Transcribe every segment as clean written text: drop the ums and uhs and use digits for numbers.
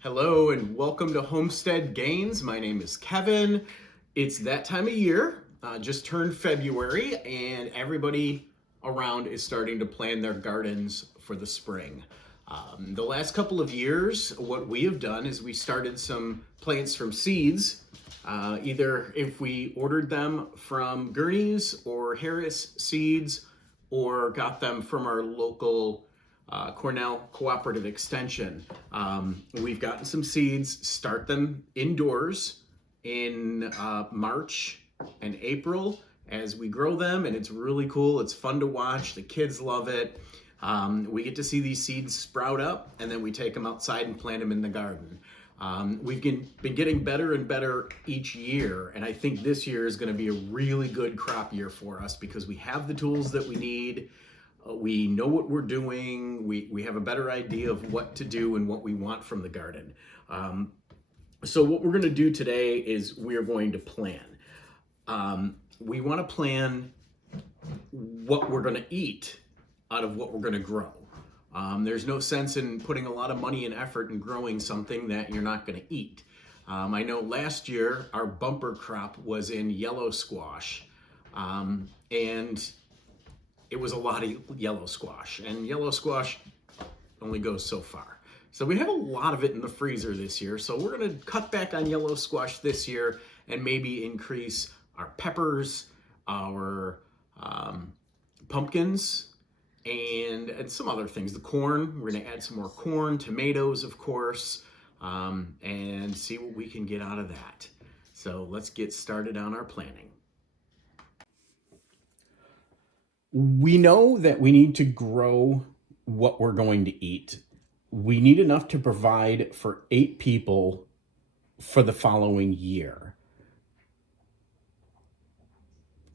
Hello and welcome to Homestead Gains. My name is Kevin. It's that time of year, just turned February, and everybody around is starting to plan their gardens for the spring. The last couple of years, what we have done is we started some plants from seeds, either if we ordered them from Gurney's or Harris Seeds, or got them from our local Cornell Cooperative Extension. We've gotten some seeds, start them indoors in March and April as we grow them, and it's really cool. It's fun to watch. The kids love it. We get to see these seeds sprout up, and then we take them outside and plant them in the garden. We've been getting better and better each year, and I think this year is going to be a really good crop year for us because we have the tools that we need. We know what we're doing. We have a better idea of what to do and what we want from the garden. So what we're going to do today is we're going to plan. We want to plan what we're going to eat out of what we're going to grow. There's no sense in putting a lot of money and effort in growing something that you're not going to eat. I know last year our bumper crop was in yellow squash, and it was a lot of yellow squash, and yellow squash only goes so far. So we have a lot of it in the freezer this year. So we're going to cut back on yellow squash this year and maybe increase our peppers, our pumpkins, and some other things. The corn, we're going to add some more corn, tomatoes, of course, and see what we can get out of that. So let's get started on our planning. We know that we need to grow what we're going to eat. We need enough to provide for 8 people for the following year.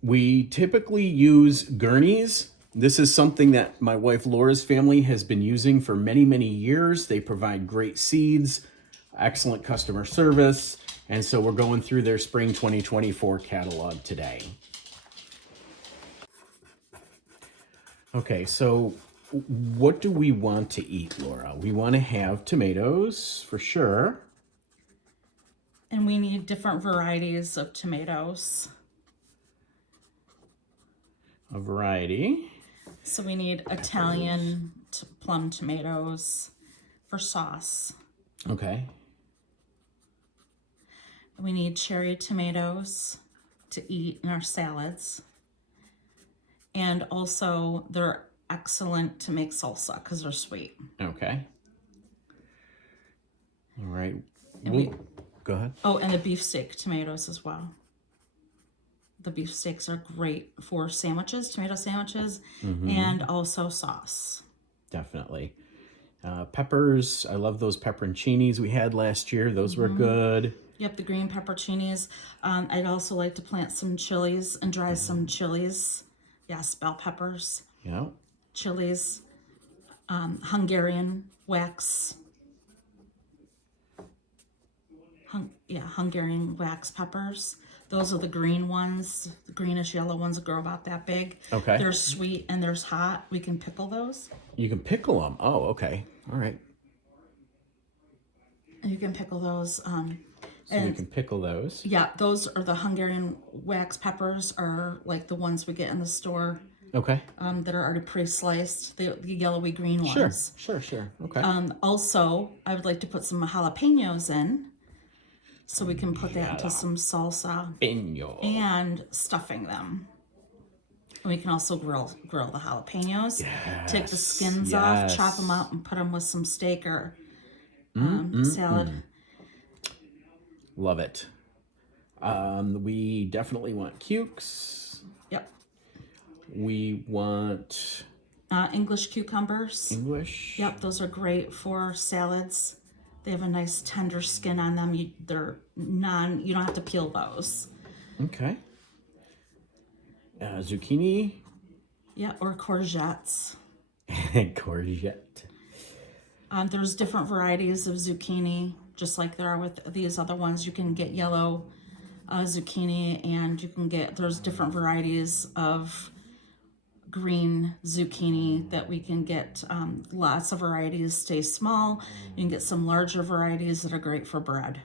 We typically use Gurney's. This is something that my wife Laura's family has been using for many, many years. They provide great seeds, excellent customer service, and so we're going through their spring 2024 catalog today. Okay, so what do we want to eat, Laura? We want to have tomatoes for sure. And we need different varieties of tomatoes. A variety. So we need Italian plum tomatoes for sauce. Okay. We need cherry tomatoes to eat in our salads. And also, they're excellent to make salsa because they're sweet. Okay. All right. Go ahead. Oh, and the beefsteak tomatoes as well. The beefsteaks are great for sandwiches, tomato sandwiches, and also sauce. Definitely. Peppers. I love those pepperoncinis we had last year. Those were good. Yep, the green pepperoncinis. I'd also like to plant some chilies and dry some chilies. Yes, bell peppers. Yeah. Chilies. Hungarian wax. Hungarian wax peppers. Those are the green ones. The greenish yellow ones that grow about that big. Okay. They're sweet and they're hot. We can pickle those. You can pickle them. Oh, okay. All right. You can pickle those. So we can pickle those. Yeah, those are the Hungarian wax peppers, are like the ones we get in the store. Okay. That are already pre-sliced, the yellowy green ones. Sure. Okay. Also, I would like to put some jalapenos in, so we can put that into some salsa and stuffing them. And we can also grill the jalapenos. Yes. Take the skins off, chop them up, and put them with some steak or salad. Love it. We definitely want cukes. Yep. We want English cucumbers. English. Yep, those are great for salads. They have a nice tender skin on them. You don't have to peel those. Okay. Zucchini. Yeah, or courgettes. Courgette. There's different varieties of zucchini, just like there are with these other ones. You can get yellow zucchini, and there's different varieties of green zucchini that we can get lots of varieties, stay small. You can get some larger varieties that are great for bread.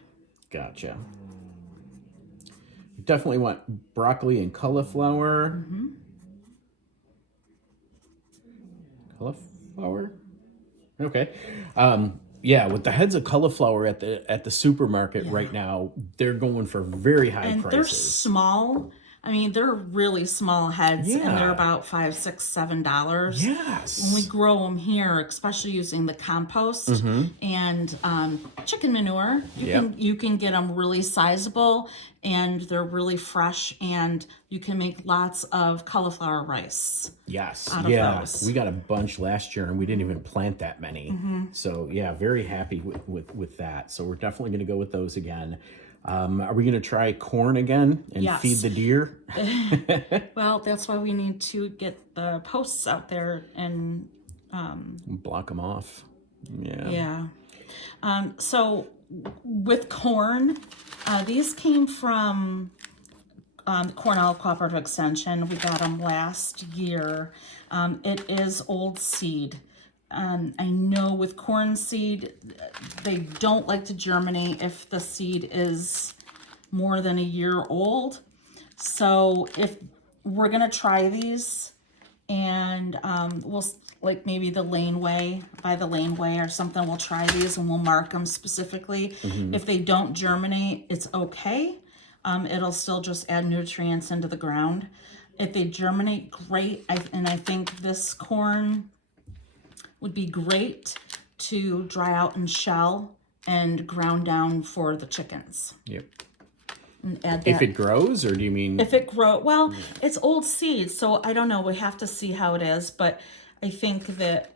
Gotcha. You definitely want broccoli and cauliflower. Cauliflower? Okay. Yeah, with the heads of cauliflower at the supermarket right now, they're going for very high And prices. they're small. I mean, they're really small heads, and they're about $5, $6, $7. Yes. When we grow them here, especially using the compost and chicken manure, you can get them really sizable, and they're really fresh, and you can make lots of cauliflower rice. Yes. Out of those. We got a bunch last year, and we didn't even plant that many. So yeah, very happy with that. So we're definitely going to go with those again. Are we going to try corn again and feed the deer? Well, that's why we need to get the posts out there and block them off. Yeah. So with corn, these came from the Cornell Cooperative Extension. We got them last year. It is old seed. I know with corn seed, they don't like to germinate if the seed is more than a year old. So if we're gonna try these, and we'll like maybe the laneway, by the laneway or something, we'll try these and we'll mark them specifically. If they don't germinate, it's okay. It'll still just add nutrients into the ground. If they germinate, great. And I think this corn would be great to dry out and shell and ground down for the chickens. Yep. And add that. If it grows, or do you mean? If it grows, well, it's old seed, so I don't know. We have to see how it is, but I think that.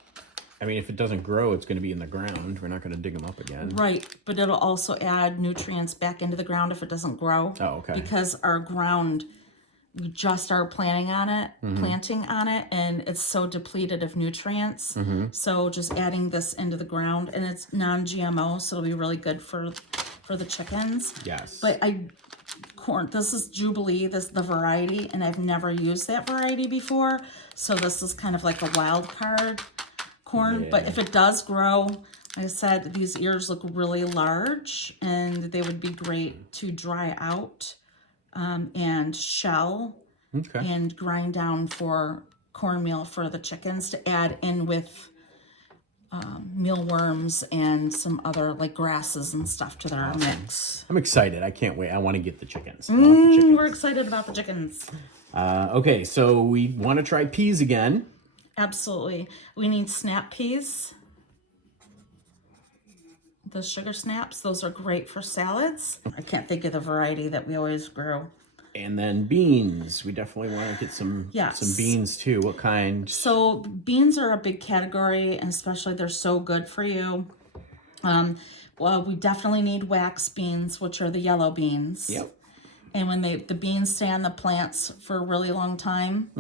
I mean, if it doesn't grow, it's going to be in the ground. We're not going to dig them up again. Right, but it'll also add nutrients back into the ground if it doesn't grow. Oh, okay. Because our ground, we just are planting on it, and it's so depleted of nutrients. So just adding this into the ground, and it's non-GMO, so it'll be really good for the chickens. Yes. But corn, this is Jubilee, this is the variety, and I've never used that variety before, so this is kind of like a wild card corn. But if it does grow, like I said, these ears look really large, and they would be great to dry out and shell and grind down for cornmeal for the chickens to add in with mealworms and some other like grasses and stuff to their mix. I'm excited. I can't wait. I want to get the chickens. We're excited about the chickens. Okay, so we want to try peas again. Absolutely. We need snap peas. The sugar snaps, those are great for salads. I can't think of the variety that we always grow. And then beans. We definitely want to get some beans too. What kind? So beans are a big category, and especially they're so good for you. Well, we definitely need wax beans, which are the yellow beans. Yep. And when the beans stay on the plants for a really long time,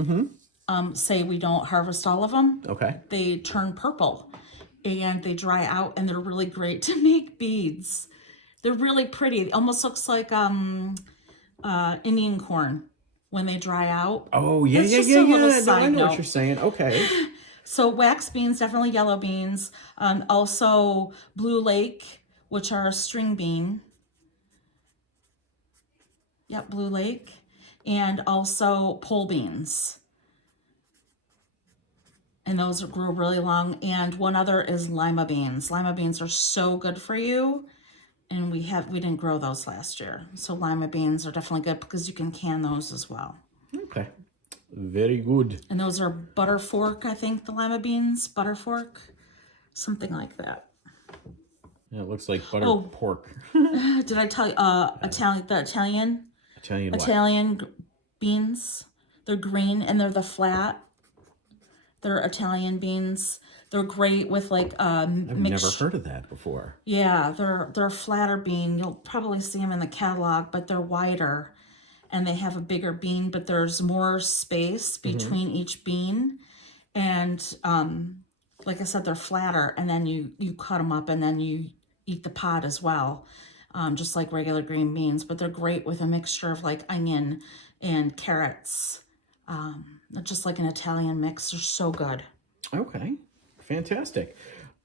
say we don't harvest all of them, they turn purple and they dry out, and they're really great to make beads. They're really pretty. It almost looks like Indian corn when they dry out. Oh, yeah. No, I know what you're saying. Okay. So wax beans, definitely yellow beans. Also Blue Lake, which are a string bean. Yep, Blue Lake. And also pole beans. And those grow really long. And one other is lima beans. Lima beans are so good for you. And we didn't grow those last year. So lima beans are definitely good because you can can those as well. Okay. Very good. And those are butterfork, I think, the lima beans, butterfork, something like that. Yeah, it looks like butter pork. Did I tell you Italian beans? They're green and they're the flat. They're Italian beans. They're great with like I've never heard of that before. Yeah, they're a flatter bean. You'll probably see them in the catalog, but they're wider and they have a bigger bean, but there's more space between each bean. And like I said, they're flatter, and then you cut them up and then you eat the pod as well, just like regular green beans. But they're great with a mixture of like onion and carrots just like an Italian mix. They're so good. Okay, fantastic.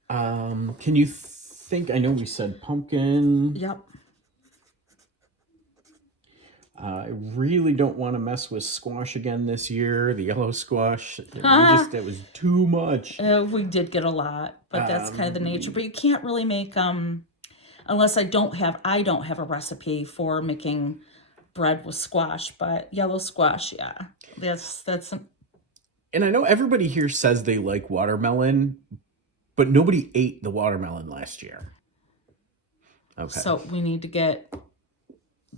Can you think, I know we said pumpkin. Yep. I really don't want to mess with squash again this year. The yellow squash, it was too much. We did get a lot, but that's kind of the nature. But you can't really make unless I don't have a recipe for making bread with squash. But yellow squash, yeah, that's. And I know everybody here says they like watermelon, but nobody ate the watermelon last year. Okay. So we need to get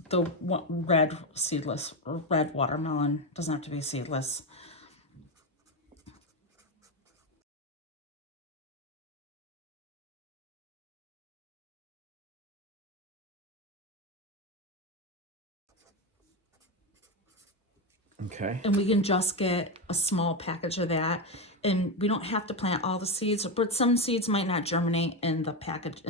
the red seedless or red watermelon. Doesn't have to be seedless. Okay. And we can just get a small package of that. And we don't have to plant all the seeds, but some seeds might not germinate in the package,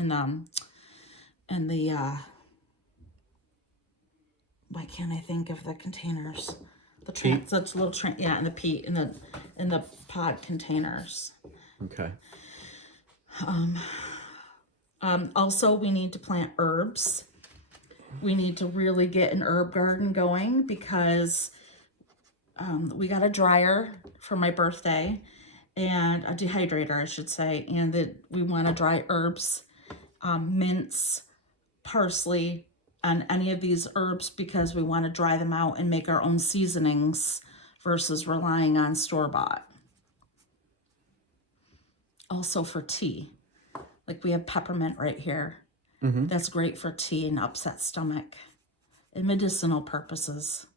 why can't I think of the containers? In the peat, in the pod containers. Okay. Also, we need to plant herbs. We need to really get an herb garden going because we got a dryer for my birthday and a dehydrator, I should say, and that we want to dry herbs, mints, parsley, and any of these herbs because we want to dry them out and make our own seasonings versus relying on store-bought. Also for tea, like we have peppermint right here. Mm-hmm. That's great for tea and upset stomach and medicinal purposes.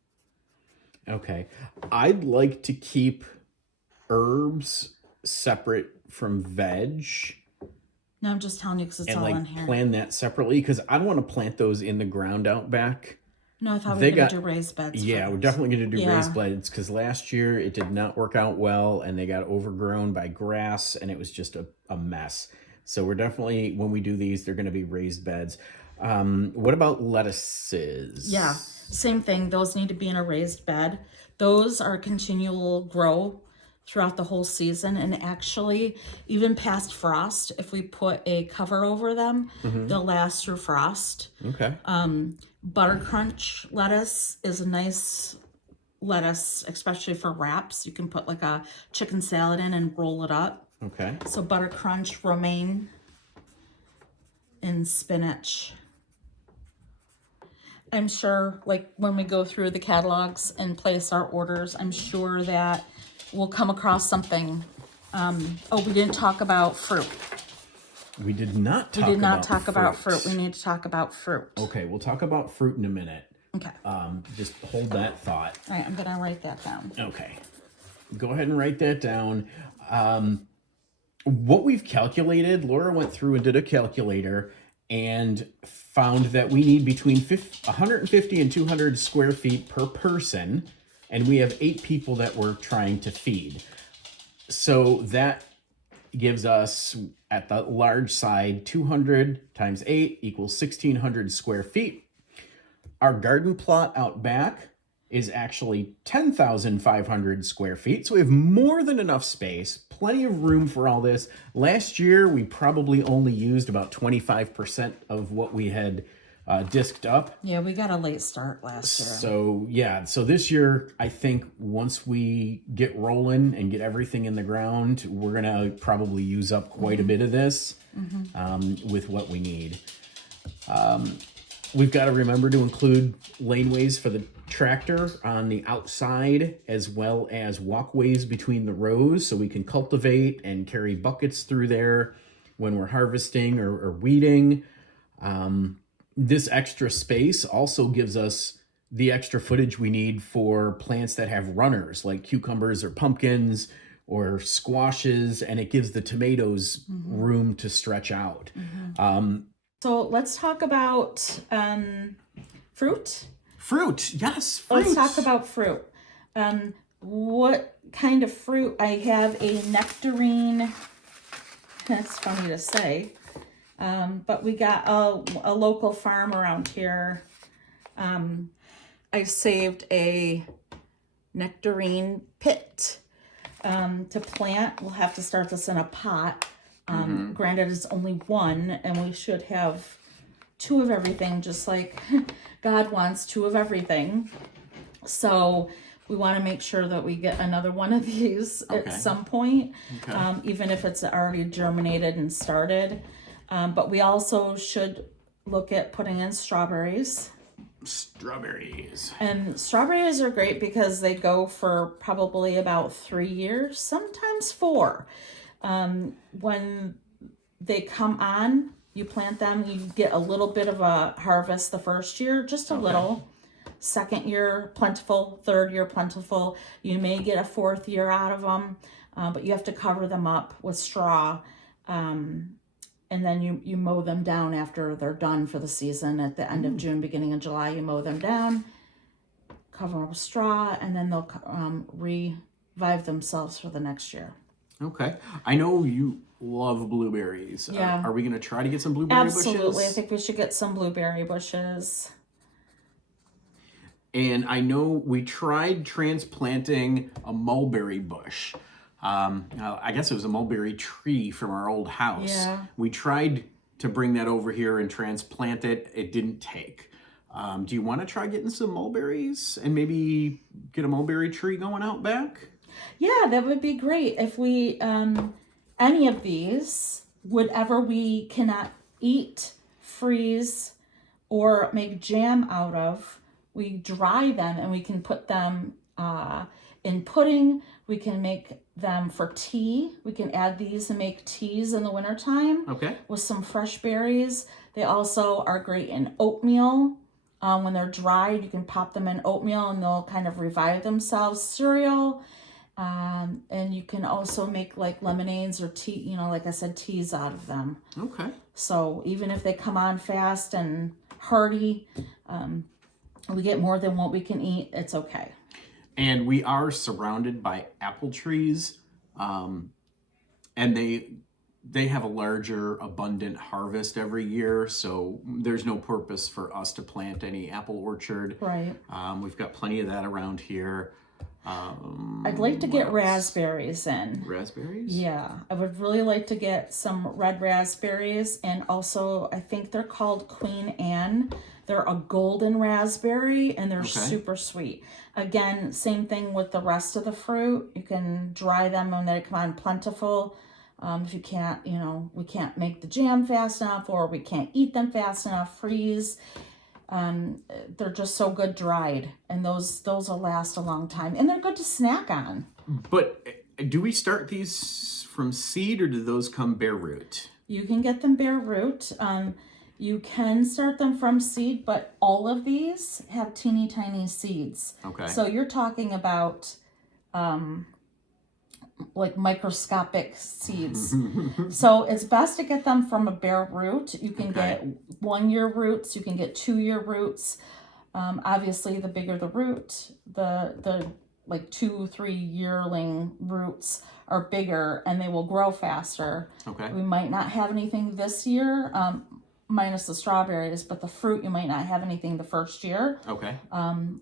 Okay. I'd like to keep herbs separate from veg. No, I'm just telling you because it's all in here. Plan that separately because I don't want to plant those in the ground out back. No, I thought we were going to do raised beds. Yeah, we're definitely going to do raised beds because last year it did not work out well and they got overgrown by grass and it was just a mess. So we're definitely, when we do these, they're going to be raised beds. What about lettuces? Yeah, same thing. Those need to be in a raised bed. Those are continual grow throughout the whole season, and actually even past frost, if we put a cover over them, they'll last through frost. Okay. Butter crunch lettuce is a nice lettuce, especially for wraps. You can put like a chicken salad in and roll it up. Okay. So butter crunch, romaine, and spinach. I'm sure, like when we go through the catalogs and place our orders, I'm sure that we'll come across something. We didn't talk about fruit. We did not talk about fruit. We need to talk about fruit. Okay, we'll talk about fruit in a minute. Okay. Just hold that thought. All right, I'm going to write that down. Okay. Go ahead and write that down. What we've calculated, Laura went through and did a calculator and found that we need between 150 and 200 square feet per person, and we have 8 people that we're trying to feed. So that gives us, at the large side, 200 times 8 equals 1,600 square feet. Our garden plot out back is actually 10,500 square feet. So we have more than enough space, plenty of room for all this. Last year, we probably only used about 25% of what we had disked up. Yeah, we got a late start last year. So yeah, so this year, I think once we get rolling and get everything in the ground, we're gonna probably use up quite a bit of this with what we need. We've got to remember to include laneways for the tractor on the outside, as well as walkways between the rows so we can cultivate and carry buckets through there when we're harvesting or weeding. This extra space also gives us the extra footage we need for plants that have runners like cucumbers or pumpkins or squashes, and it gives the tomatoes room to stretch out. So let's talk about fruit. Fruit, yes, fruit. Let's talk about fruit. What kind of fruit? I have a nectarine. That's funny to say. But we got a local farm around here. I saved a nectarine pit. To plant, we'll have to start this in a pot. Granted, it's only one, and we should have 2 of everything, just like God wants 2 of everything. So we want to make sure that we get another one of these at some point, even if it's already germinated and started. But we also should look at putting in strawberries. And strawberries are great because they go for probably about 3 years, sometimes 4. When they come on, you plant them, you get a little bit of a harvest the first year, just a little. Second year, plentiful. Third year, plentiful. You may get a 4th year out of them, but you have to cover them up with straw. And then you mow them down after they're done for the season. At the end of June, beginning of July, you mow them down, cover them with straw, and then they'll revive themselves for the next year. Okay. I know you love blueberries. Yeah. Are we going to try to get some blueberry bushes? Absolutely. I think we should get some blueberry bushes. And I know we tried transplanting a mulberry bush. I guess it was a mulberry tree from our old house. Yeah. We tried to bring that over here and transplant it. It didn't take. Do you want to try getting some mulberries and maybe get a mulberry tree going out back? Yeah, that would be great. If we, any of these, whatever we cannot eat, freeze, or make jam out of, we dry them and we can put them in pudding. We can make them for tea. We can add these and make teas in the wintertime with some fresh berries. They also are great in oatmeal. When they're dried, you can pop them in oatmeal and they'll kind of revive themselves. Cereal. And you can also make like lemonades or tea, like I said, teas out of them. Okay. So even if they come on fast and hearty, we get more than what we can eat, it's okay. And we are surrounded by apple trees, and they have a larger, abundant harvest every year, so there's no purpose for us to plant any apple orchard. Right. We've got plenty of that around here. I'd like to get raspberries in. Raspberries? Yeah, I would really like to get some red raspberries, and also I think they're called Queen Anne. They're a golden raspberry, and they're super sweet. Again, same thing with the rest of the fruit. You can dry them when they come on plentiful. If you can't, we can't make the jam fast enough, or we can't eat them fast enough, freeze. They're just so good dried, and those will last a long time, and they're good to snack on. But do we start these from seed, or do those come bare root? You can get them bare root. You can start them from seed, but all of these have teeny tiny seeds. Okay. So you're talking about like microscopic seeds. So it's best to get them from a bare root. You can get 1-year roots, you can get 2-year roots. Obviously, the bigger the root, the like 2-3 yearling roots are bigger and they will grow faster. Okay. We might not have anything this year, minus the strawberries, but the fruit, you might not have anything the first year. Okay.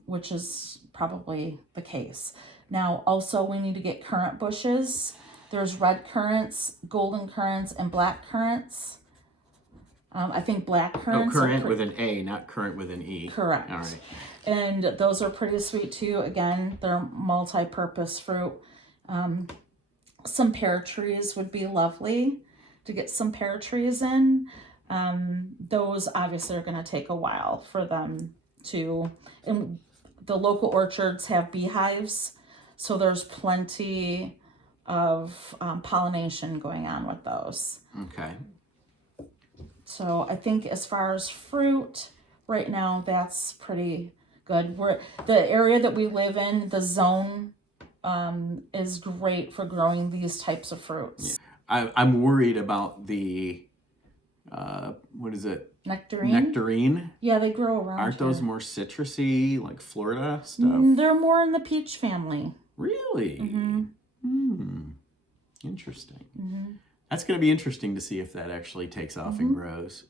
Which is probably the case. Now, also, we need to get currant bushes. There's red currants, golden currants, and black currants. I think black currants. Oh, currant with an A, not currant with an E. Correct. All right. And those are pretty sweet too. Again, they're multi-purpose fruit. Some pear trees would be lovely to get some pear trees in. Those obviously are going to take a while for them to, and the local orchards have beehives, so there's plenty of pollination going on with those. Okay. So I think as far as fruit, right now, that's pretty good. The area that we live in, the zone, is great for growing these types of fruits. Yeah. I'm worried about the, what is it? Nectarine. Yeah, they grow around Aren't here. those more citrusy, like Florida stuff? They're more in the peach family. Really? Mm-hmm. Interesting. Mm-hmm. That's going to be interesting to see if that actually takes off and grows.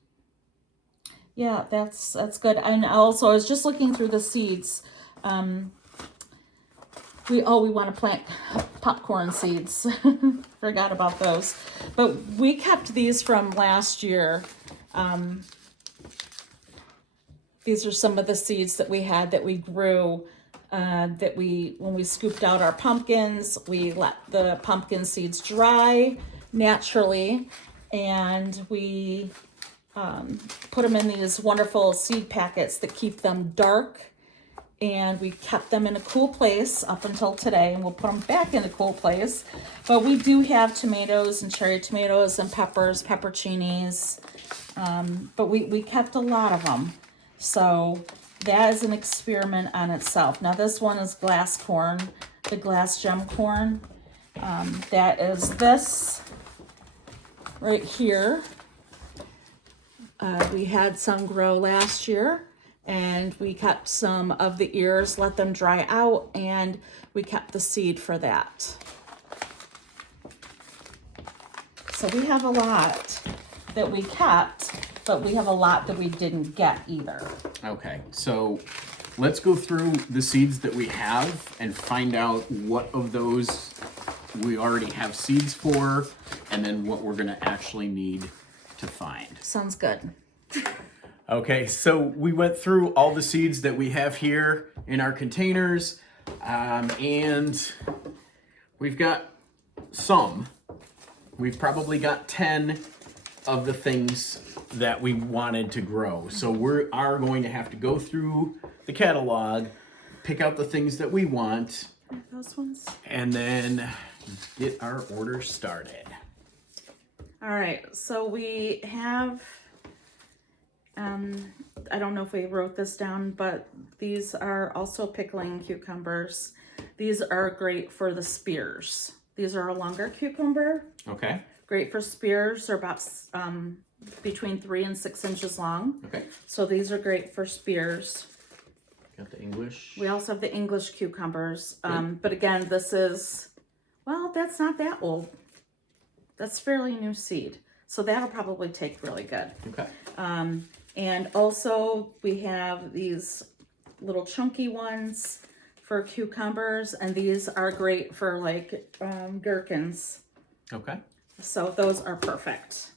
Yeah, that's good. And also, I was just looking through the seeds. we want to plant popcorn seeds. Forgot about those. But we kept these from last year. These are some of the seeds that we had that we grew, when we scooped out our pumpkins, we let the pumpkin seeds dry naturally, and we put them in these wonderful seed packets that keep them dark, and we kept them in a cool place up until today, and we'll put them back in a cool place. But we do have tomatoes and cherry tomatoes and peppers, pepperoncinis, but we kept a lot of them. So that is an experiment on itself. Now this one is glass corn, the glass gem corn. That is this right here. We had some grow last year, and we kept some of the ears, let them dry out, and we kept the seed for that. So we have a lot that we kept, but we have a lot that we didn't get either. Okay, so let's go through the seeds that we have and find out what of those we already have seeds for, and then what we're gonna actually need to find. Sounds good. Okay, so we went through all the seeds that we have here in our containers, and we've got some. We've probably got 10 of the things that we wanted to grow. So we are going to have to go through the catalog, pick out the things that we want, Those ones. and then get our order started. All right, so we have, I don't know if we wrote this down, but these are also pickling cucumbers. These are great for the spears. These are a longer cucumber. Okay. Great for spears. They're about between 3 and 6 inches long. Okay. So these are great for spears. Got the English. We also have the English cucumbers. But again, this is, well, that's not that old. That's fairly new seed. So that'll probably take really good. Okay. And also we have these little chunky ones for cucumbers, and these are great for like gherkins. Okay. So those are perfect.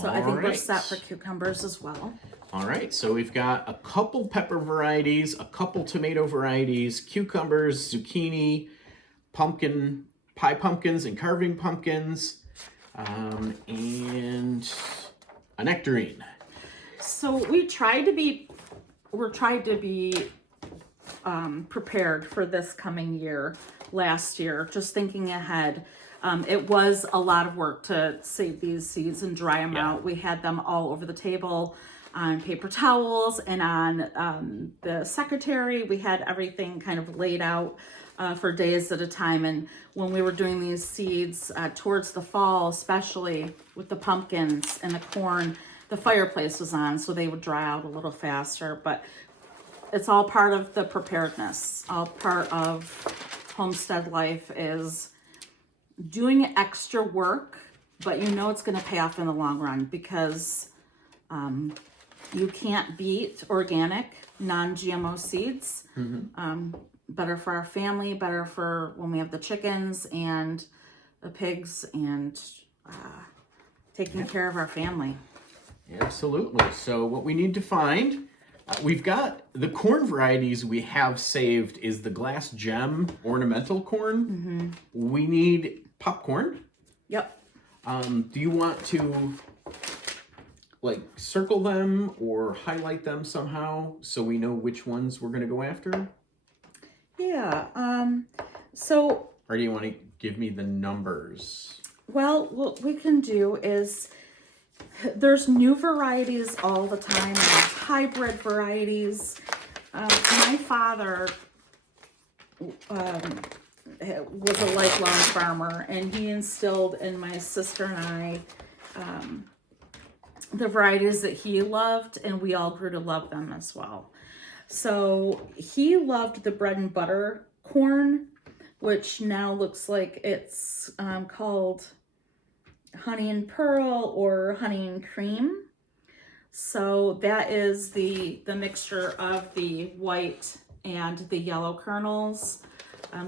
So I think we're set for cucumbers as well. All right, so we've got a couple pepper varieties, a couple tomato varieties, cucumbers, zucchini, pumpkin, pie pumpkins and carving pumpkins, and a nectarine. So we're trying to be prepared for this coming year. Last year, just thinking ahead. It was a lot of work to save these seeds and dry them out. We had them all over the table on paper towels and on the secretary. We had everything kind of laid out for days at a time. And when we were doing these seeds towards the fall, especially with the pumpkins and the corn, the fireplace was on, so they would dry out a little faster. But it's all part of the preparedness. All part of homestead life is doing extra work, but you know it's going to pay off in the long run, because you can't beat organic, non-GMO seeds. Better for our family, better for when we have the chickens and the pigs, and taking care of our family. Absolutely. So what we need to find, we've got the corn varieties we have saved is the glass gem ornamental corn. We need popcorn. Yep. Do you want to like circle them or highlight them somehow so we know which ones we're going to go after? Yeah. So. Or do you want to give me the numbers? Well, what we can do is, there's new varieties all the time. There's hybrid varieties. My father was a lifelong farmer, and he instilled in my sister and I the varieties that he loved, and we all grew to love them as well. So he loved the bread and butter corn, which now looks like it's called honey and pearl or honey and cream. So that is the mixture of the white and the yellow kernels.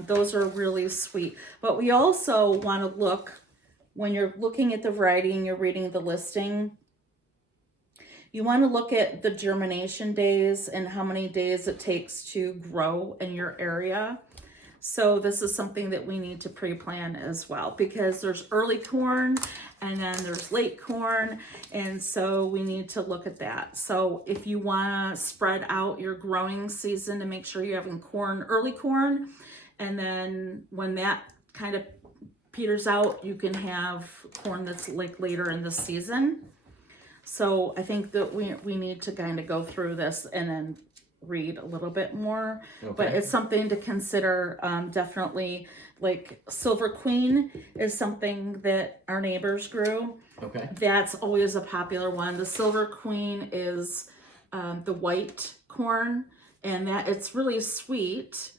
Those are really sweet. But we also want to look, when you're looking at the variety and you're reading the listing, you want to look at the germination days and how many days it takes to grow in your area. So this is something that we need to pre-plan as well, because there's early corn and then there's late corn. And so we need to look at that. So if you want to spread out your growing season to make sure you're having corn, early corn, and then when that kind of peters out, you can have corn that's like later in the season. So I think that we need to kind of go through this and then read a little bit more. Okay. But it's something to consider. Definitely, like Silver Queen is something that our neighbors grew. Okay. That's always a popular one. The Silver Queen is the white corn, and that it's really sweet.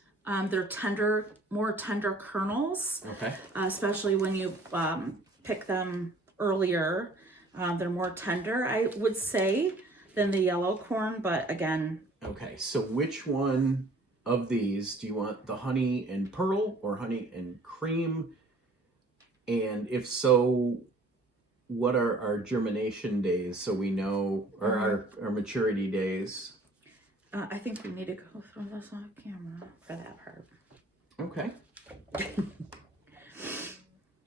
They're tender, more tender kernels. Okay. Especially when you pick them earlier. They're more tender, I would say, than the yellow corn, but again. Okay, so which one of these do you want, the honey and pearl or honey and cream? And if so, what are our germination days so we know, or our maturity days? I think we need to go through this on camera for that part. Okay.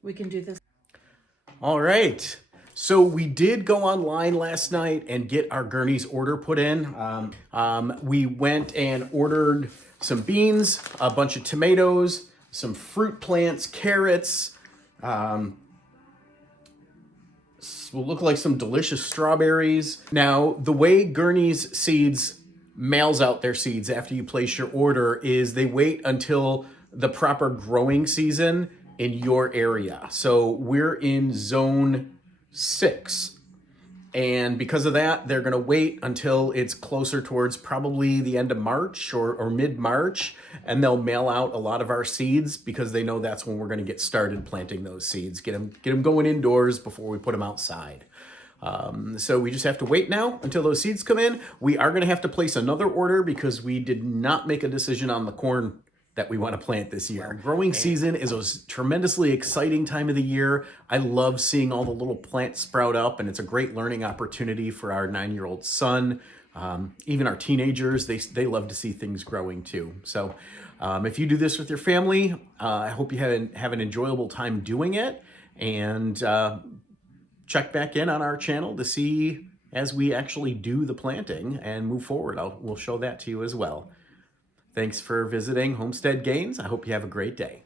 We can do this. All right. So we did go online last night and get our Gurney's order put in. We went and ordered some beans, a bunch of tomatoes, some fruit plants, carrots, will look like some delicious strawberries. Now, the way Gurney's Seeds mails out their seeds after you place your order is they wait until the proper growing season in your area. So we're in zone 6. And because of that, they're going to wait until it's closer towards probably the end of March or mid-March, and they'll mail out a lot of our seeds because they know that's when we're going to get started planting those seeds, get them going indoors before we put them outside. So we just have to wait now until those seeds come in. We are going to have to place another order because we did not make a decision on the corn that we want to plant this year. Growing season is a tremendously exciting time of the year. I love seeing all the little plants sprout up, and it's a great learning opportunity for our 9-year-old son. Even our teenagers, they love to see things growing too. So if you do this with your family, I hope you have an enjoyable time doing it, and check back in on our channel to see as we actually do the planting and move forward. We'll show that to you as well. Thanks for visiting Homestead Gains. I hope you have a great day.